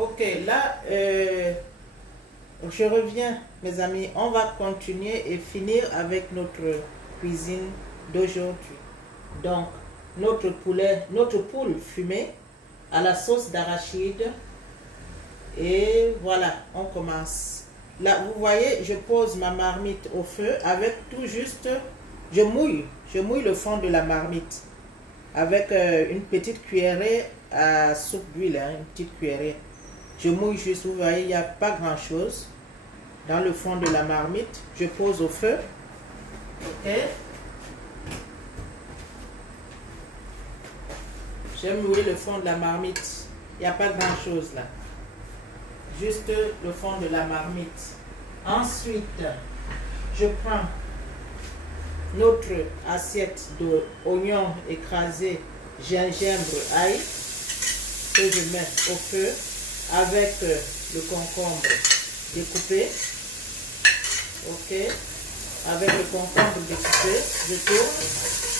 Ok, là, je reviens, mes amis. On va continuer et finir avec notre cuisine d'aujourd'hui. Donc, notre poule fumée à la sauce d'arachide. Et voilà, on commence. Là, vous voyez, je pose ma marmite au feu avec tout juste, je mouille le fond de la marmite avec une petite cuillerée à soupe d'huile, hein, une petite cuillerée. Je mouille juste, vous voyez, il n'y a pas grand chose dans le fond de la marmite. Je pose au feu. Ok. J'aime mouiller le fond de la marmite. Il n'y a pas grand chose là. Juste le fond de la marmite. Ensuite, je prends notre assiette d'oignons écrasés, gingembre, ail, que je mets au feu avec le concombre découpé. Ok. Avec le concombre découpé, je tourne.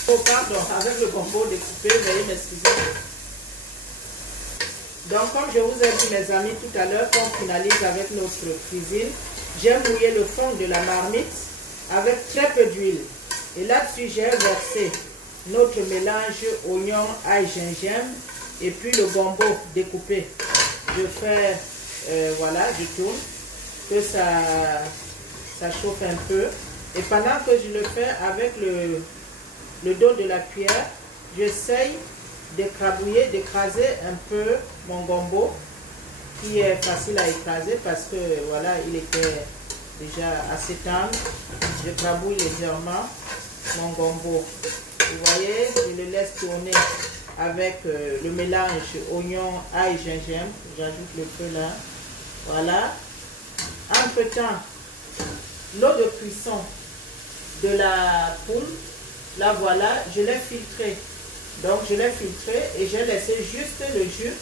Oh, pardon, avec le concombre découpé, veuillez m'excuser. Donc, comme je vous ai dit, mes amis, tout à l'heure, qu'on finalise avec notre cuisine, j'ai mouillé le fond de la marmite avec très peu d'huile. Et là-dessus, j'ai versé notre mélange oignon, ail, gingembre et puis le gombo découpé. Je fais, voilà, je tourne, que ça chauffe un peu. Et pendant que je le fais avec le dos de la cuillère, j'essaye d'écrabouiller, d'écraser un peu mon gombo qui est facile à écraser parce que voilà, il était déjà assez tendre. J'écrabouille légèrement mon gombo. Vous voyez, je le laisse tourner avec le mélange oignon, ail, gingembre. J'ajoute le feu là. Voilà. Entre-temps, l'eau de cuisson de la poule, là voilà, je l'ai filtrée. Donc je l'ai filtré et j'ai laissé juste le jus.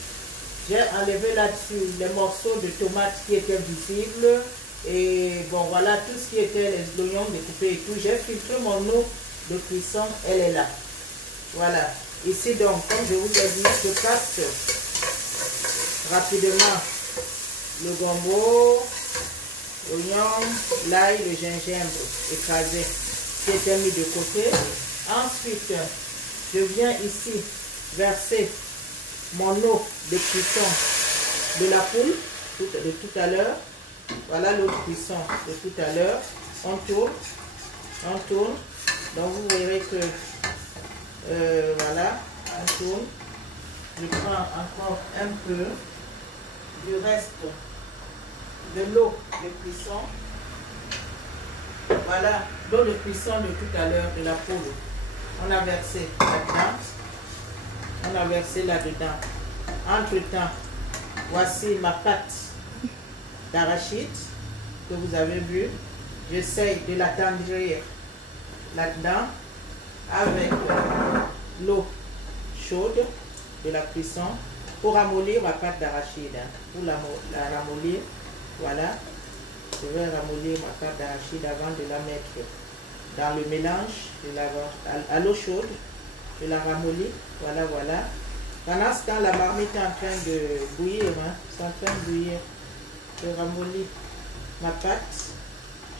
J'ai enlevé là-dessus les morceaux de tomates qui étaient visibles. Et bon voilà, tout ce qui était les oignons découpés et tout. J'ai filtré mon eau de cuisson, elle est là. Voilà. Ici donc, comme je vous ai dit, je passe rapidement le gombo, l'oignon, l'ail, le gingembre écrasé qui était mis de côté. Ensuite, je viens ici verser mon eau de cuisson de la poule de tout à l'heure. Voilà l'eau de cuisson de tout à l'heure. On tourne, on tourne. Donc vous verrez que voilà, on tourne. Je prends encore un peu du reste de l'eau de cuisson. Voilà l'eau de cuisson de tout à l'heure de la poule. On a versé là-dedans. On a versé là-dedans. Entre-temps, voici ma pâte d'arachide que vous avez vue. J'essaye de l'attendrir là-dedans avec l'eau chaude de la cuisson pour ramollir ma pâte d'arachide. Hein. Pour la ramollir, voilà. Je vais ramollir ma pâte d'arachide avant de la mettre dans le mélange, à l'eau chaude. Je la ramollis, voilà, voilà. Pendant ce temps, la marmite est en train de bouillir, hein. C'est en train de bouillir. Je ramollis ma pâte.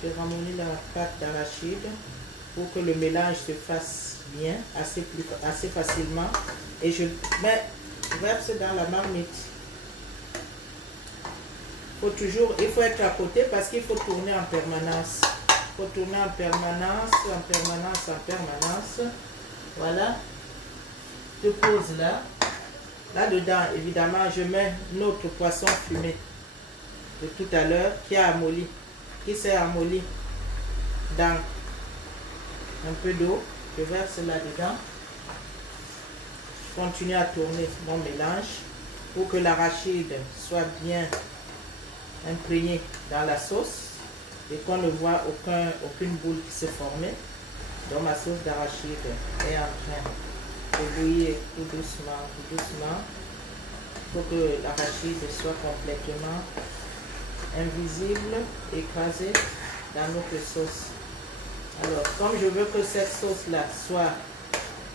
Je ramollis la pâte d'arachide pour que le mélange se fasse bien, assez facilement. Et je verse dans la marmite. Il faut être à côté parce qu'il faut tourner en permanence. Il faut tourner en permanence, en permanence, en permanence. Voilà. Je pose là. Là-dedans, évidemment, je mets notre poisson fumé de tout à l'heure qui a amolli, qui s'est amolli dans un peu d'eau. Je verse là-dedans. Je continue à tourner mon mélange pour que l'arachide soit bien imprégné dans la sauce et qu'on ne voit aucune boule qui s'est formée. Donc ma sauce d'arachide est en train de bouillir tout doucement, tout doucement. Il faut que l'arachide soit complètement invisible, écrasé dans notre sauce. Alors, comme je veux que cette sauce-là soit,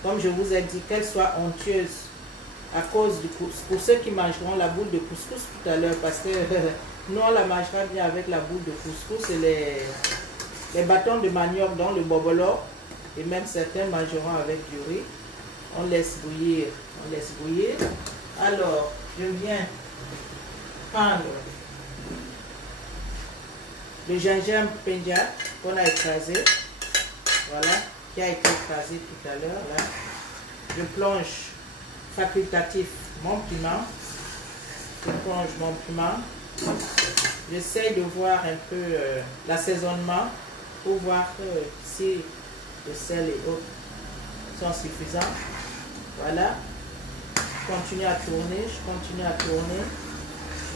comme je vous ai dit, qu'elle soit onctueuse à cause du couscous, pour ceux qui mangeront la boule de couscous tout à l'heure, parce que nous on la mangera bien avec la boule de couscous et les bâtons de manioc dans le bobolo, et même certains mangeront avec du riz. On laisse bouillir, Alors, je viens prendre le gingembre penja qu'on a écrasé, voilà, qui a été écrasé tout à l'heure là. Je plonge facultatif mon piment, j'essaie de voir un peu l'assaisonnement pour voir si le sel et autres sont suffisants. Voilà, je continue à tourner,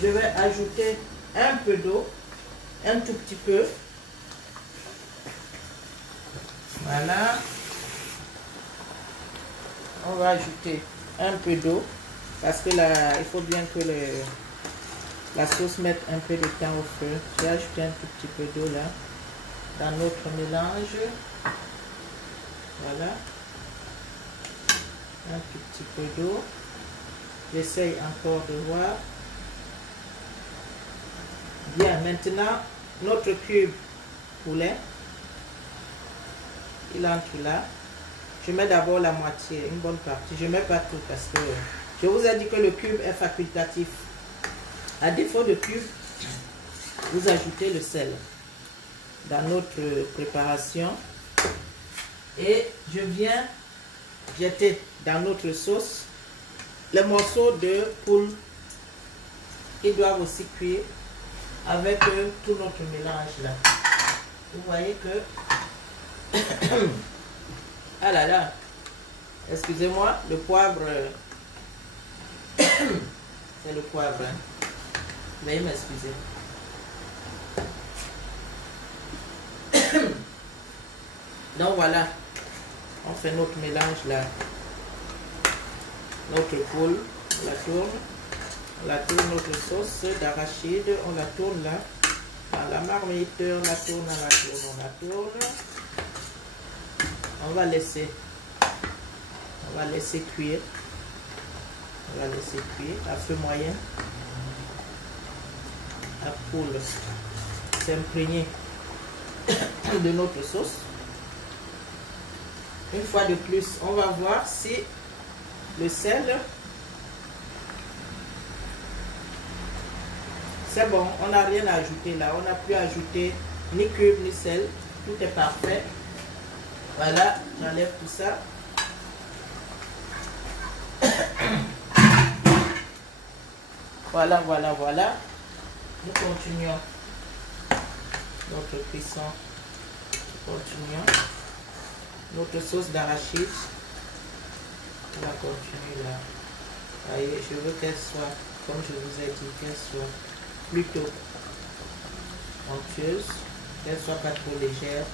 je vais ajouter un peu d'eau, un tout petit peu, voilà, on va ajouter un peu d'eau parce que là il faut bien que la sauce mette un peu de temps au feu. J'ai ajouté un tout petit peu d'eau là dans notre mélange, voilà, un tout petit peu d'eau. J'essaye encore de voir. Bien, maintenant notre cube poulet, il entre là. Je mets d'abord la moitié, une bonne partie. Je ne mets pas tout parce que je vous ai dit que le cube est facultatif. À défaut de cube, vous ajoutez le sel dans notre préparation. Et je viens jeter dans notre sauce les morceaux de poule qui doivent aussi cuire avec tout notre mélange là. Vous voyez que ah là là, excusez-moi, le poivre, c'est le poivre, hein. Veuillez m'excuser. Donc voilà, on fait notre mélange là, notre poule, on la tourne notre sauce d'arachide, on la tourne là, dans la marmite, on la tourne. On va laisser cuire. À feu moyen. La poule s'imprégner de notre sauce. Une fois de plus, on va voir si le sel, c'est bon. On n'a rien à ajouter là. On n'a plus ajouté ni cube ni sel. Tout est parfait. Voilà, j'enlève tout ça. Voilà. Nous continuons notre cuisson. Notre sauce d'arachide. On va continuer là. Voyez, je veux qu'elle soit, comme je vous ai dit, qu'elle soit plutôt onctueuse, qu'elle soit pas trop légère.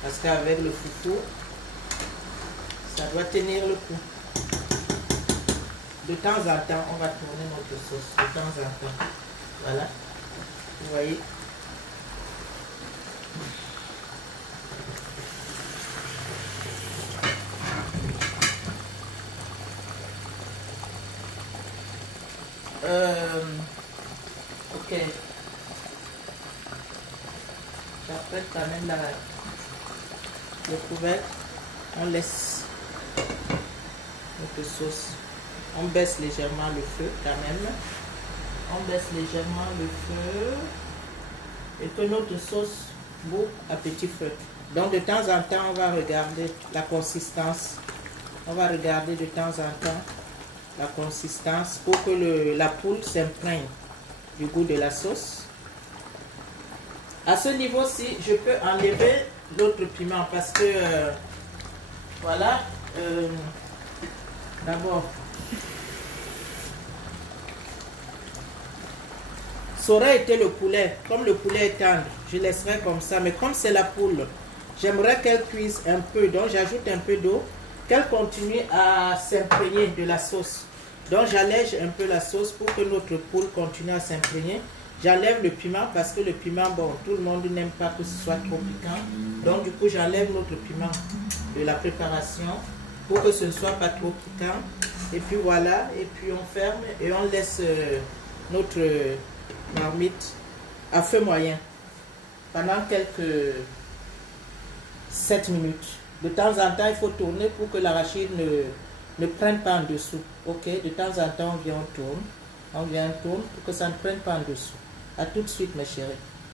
Parce qu'avec le foufou, ça doit tenir le coup. De temps en temps, on va tourner notre sauce. De temps en temps. Voilà. Vous voyez. Ok. J'apprête quand même le couvercle. On laisse notre sauce. On baisse légèrement le feu quand même. On baisse légèrement le feu. Et que notre sauce bout à petit feu. Donc de temps en temps, on va regarder la consistance. On va regarder de temps en temps la consistance pour que la poule s'imprègne du goût de la sauce. À ce niveau-ci, je peux enlever l'autre piment parce que voilà, d'abord ça aurait été le poulet. Comme le poulet est tendre, je laisserai comme ça, mais comme c'est la poule, j'aimerais qu'elle cuise un peu, donc j'ajoute un peu d'eau, qu'elle continue à s'imprégner de la sauce. Donc j'allège un peu la sauce pour que notre poule continue à s'imprégner. J'enlève le piment parce que le piment, bon, tout le monde n'aime pas que ce soit trop piquant. Donc du coup, j'enlève notre piment de la préparation. pour que ce ne soit pas trop piquant. Et puis voilà, et puis on ferme et on laisse notre marmite à feu moyen pendant quelques 7 minutes. De temps en temps, il faut tourner pour que l'arachide ne prenne pas en dessous. Ok, de temps en temps, on vient, on tourne. On vient, on tourne pour que ça ne prenne pas en dessous. À tout de suite, mes chéris.